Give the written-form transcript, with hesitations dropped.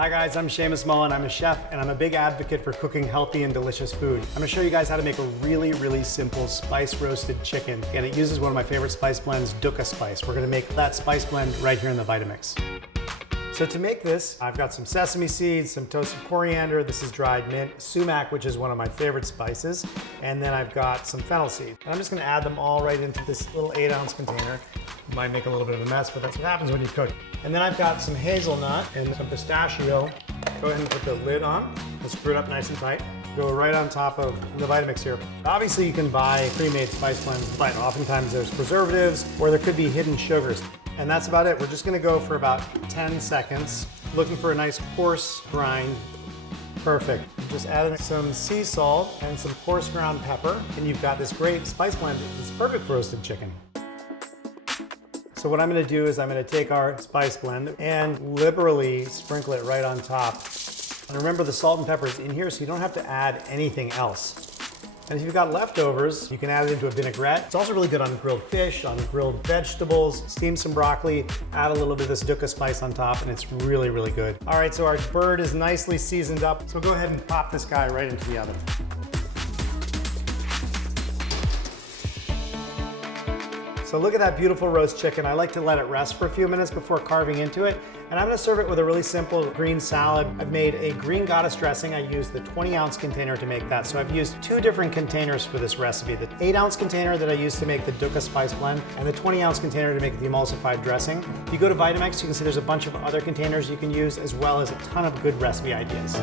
Hi guys, I'm Seamus Mullen. I'm a chef and I'm a big advocate for cooking healthy and delicious food. I'm gonna show you guys how to make a really simple spice roasted chicken. And it uses one of my favorite spice blends, Dukkah spice. We're gonna make that spice blend right here in the Vitamix. So to make this, I've got some sesame seeds, some toasted coriander, this is dried mint, sumac, which is one of my favorite spices, and then I've got some fennel seed. And I'm just gonna add them all right into this little 8-ounce container. Might make a little bit of a mess, but that's what happens when you cook. And then I've got some hazelnut and some pistachio. Go ahead and put the lid on. Let's screw it up nice and tight. Go right on top of the Vitamix here. Obviously you can buy pre-made spice blends, but oftentimes there's preservatives or there could be hidden sugars. And that's about it. We're just gonna go for about 10 seconds, looking for a nice coarse grind. Perfect. Just add in some sea salt and some coarse ground pepper, and you've got this great spice blend. It's perfect for roasted chicken. So what I'm gonna do is I'm gonna take our spice blend and liberally sprinkle it right on top. And remember, the salt and pepper is in here, so you don't have to add anything else. And if you've got leftovers, you can add it into a vinaigrette. It's also really good on grilled fish, on grilled vegetables. Steam some broccoli, add a little bit of this Dukkah spice on top, and it's really good. All right, so our bird is nicely seasoned up. So go ahead and pop this guy right into the oven. So look at that beautiful roast chicken. I like to let it rest for a few minutes before carving into it. And I'm gonna serve it with a really simple green salad. I've made a green goddess dressing. I used the 20-ounce container to make that. So I've used 2 different containers for this recipe. The 8-ounce container that I used to make the Dukkah spice blend and the 20-ounce container to make the emulsified dressing. If you go to Vitamix, you can see there's a bunch of other containers you can use as well as a ton of good recipe ideas.